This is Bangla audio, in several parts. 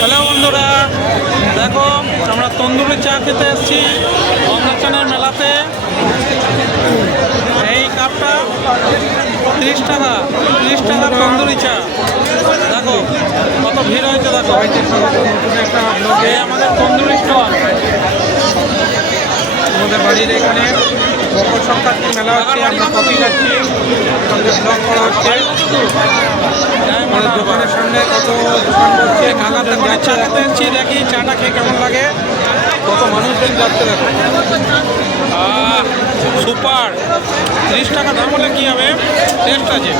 হ্যালো বন্ধুরা, দেখো আমরা তন্দুরি চা খেতে এসেছি গঙ্গাচানের মেলাতে। এই কাপটা 30 টাকা, 30 টাকা তন্দুরি চা। দেখো কত ভিড় হয়েছে, দেখো একটা এই আমাদের তন্দুরি স্টল। আমাদের বাড়ির এখানে মকর সংক্রান্তি মেলা হচ্ছে, আমরা কপি খাচ্ছি, ব্লগ করা হচ্ছে। আমাদের দোকানের সামনে কত দোকান করছে, নাগাতে চা খেতে এসেছি, দেখি চাটা খেয়ে কেমন লাগে। কত মানুষজন যাচ্ছে দেখো। সুপার, 30 টাকা দাম হলে কী হবে, টেস্ট আছে।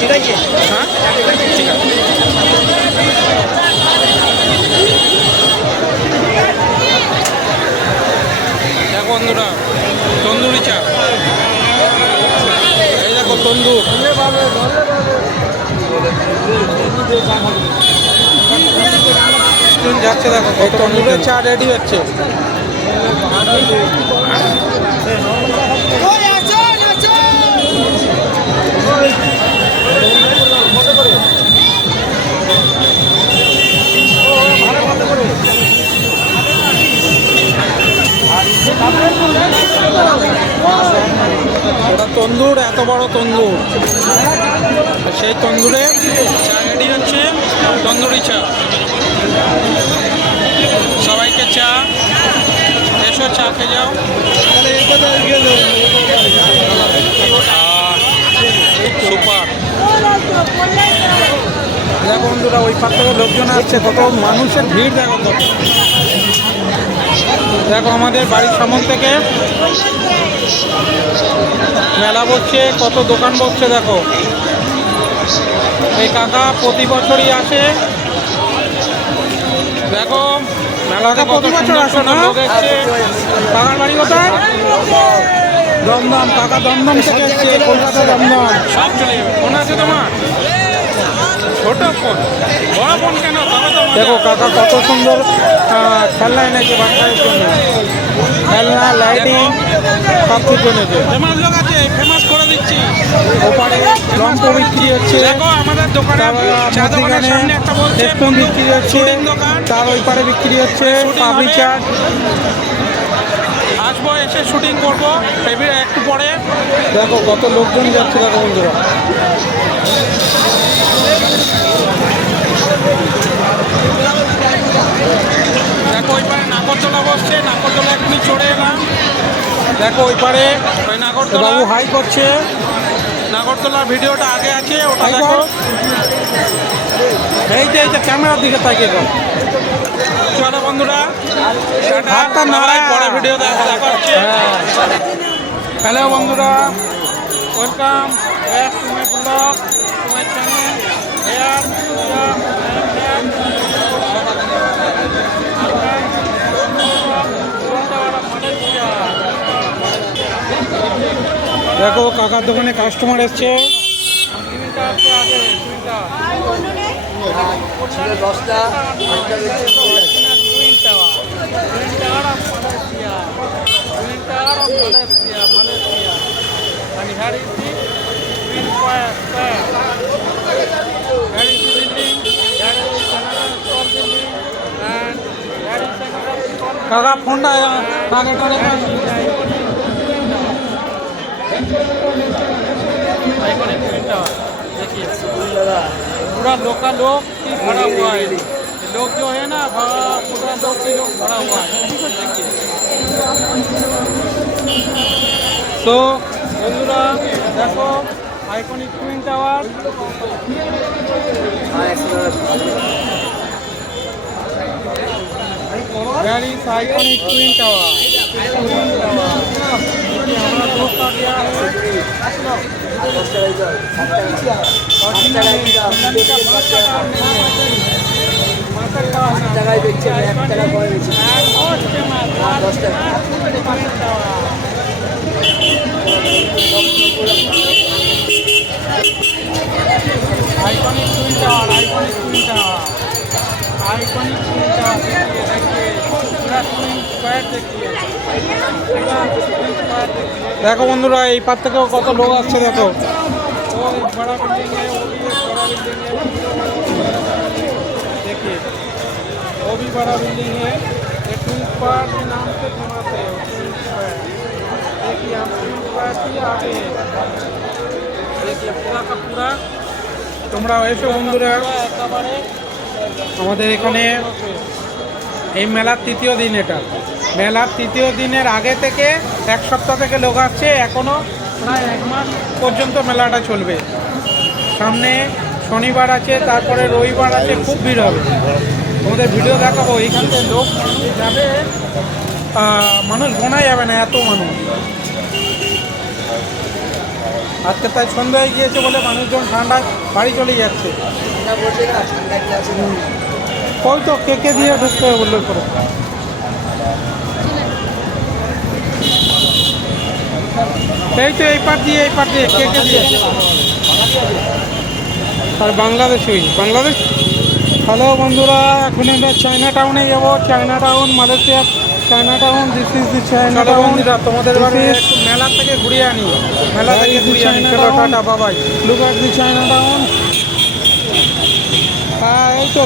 ঠিক আছে, হ্যাঁ ঠিক আছে। দেখো বন্ধুরা তন্দুরি চা, এই দেখো তন্দুর যাচ্ছে, দেখো কত তন্দুরের চা রেডি হচ্ছে। ওটা তন্দুর, এত বড় তন্দুর, সেই তন্দুরে চা রেডি হচ্ছে, তন্দুরি চা। সবাইকে চা, এসো চা খেয়ে যাও। সুপার। দেখো বন্ধুরা, ওই পার থেকে লোকজন আসছে, কত মানুষের ভিড় দেখো। দেখো আমাদের বাড়ির সামনে থেকে মেলা বসছে, কত দোকান বসছে দেখো। এই কাকা প্রতি বছরই আসে, দেখো মেলাতে কত বছর আসে না লোক এসছে। কাকার বাড়ি কোথায়? দমদম। কাকা দমদম থেকে এসছে, কলকাতা দমদম। সব চলে যাবে। ফোন আছে তোমার? ছোট ফোন, বড় ফোন কেন? দেখো কাকা কত সুন্দর খেলনা এনেছে বাচ্চাদের জন্য, খেলনা, লাইটিং সব কিছু এনেছে। ফেমাস লোক আছে, ফেমাস করে দিচ্ছি। ওপারে লম্প বিক্রি হচ্ছে, দেখো আমাদের দোকানে চা দোকানের সামনে একটা বলছে হেডফোন বিক্রি হচ্ছে, তার ওই পারে বিক্রি হচ্ছে পাপড়ি চাট। আসবো, এসে শুটিং করবো একটু পরে। দেখো কত লোকজন যাচ্ছে দেখো বন্ধুরা। দেখো ওই পারে নাগরদোলা বসছে, নাগরদোলা এখনই চড়ে এলাম। দেখো ওই পারে ওই নাগরদোলা, বাবু হাই করছে। নাগরদোলার ভিডিওটা আগে আছে, ওটা দেখো। এই যে ক্যামেরার দিকে তাকিয়ে দাও। চলো বন্ধুরা, পরে ভিডিও দেখা হচ্ছে। হ্যালো বন্ধুরা, welcome back to my blog, to my channel. দেখো কাকার দোকানে কাস্টমার এসছে। কাকা ফোনটা আগে টানে। देखिए पूरा लोग का लोग ही भरा हुआ है, लोग जो है ना पूरा लोग की लोग भरा हुआ है। देखिए तो बंधुरा देखो iconic twin tower, very iconic twin tower. हमारा दोस्त आ गया है। Iconic twin tower, iconic twin tower, iconic twin tower. देखिए पूरा ट्विन स्क्वायर देखिए। দেখো বন্ধুরা, এই পার থেকেও কত লোক আসছে দেখো। ও बड़ा बिल्डिंग है, वो भी एक बड़ा बिल्डिंग है। देखिए वो भी बड़ा बिल्डिंग है। ये ट्विंस पार्क के नाम से फेमस है। ट्विंस पार्क देखिए, हम ट्विंस पार्क ही आगे हैं। देखिए पूरा का पूरा তোমরা এসো বন্ধুরা। আমাদের এখানে এই মেলার তৃতীয় দিন, এটা মেলার তৃতীয় দিনের আগে থেকে এক সপ্তাহ থেকে লোক আসছে, এখনও প্রায় 1 মাস পর্যন্ত মেলাটা চলবে। সামনে শনিবার আছে, তারপরে রবিবার আছে, খুব ভিড় হবে। আমাদের ভিডিও দেখাবো, এইখান থেকে লোক যাবে, মানুষ গোনা যাবে না, এত মানুষ। আজকে তাই সন্ধ্যা হয়ে গিয়েছে বলে মানুষজন ঠান্ডায় বাড়ি চলে যাচ্ছে। ওই তো কেকে দিয়ে ঢুকতে হবে বললে করে। এই তো এই পার দিয়ে কেকে দিয়ে। আর বাংলাদেশ হ্যালো বন্ধুরা, এখন আমরা চায়না টাউনে যাবো। China town, Malaysia China town. This is the China town. তোমাদের বাড়ি মেলা থেকে ঘুরিয়ে আনি, মেলা থেকে ঘুরিয়ে আনি। চলো টাটা, বাবাই। Look at the China town. এই তো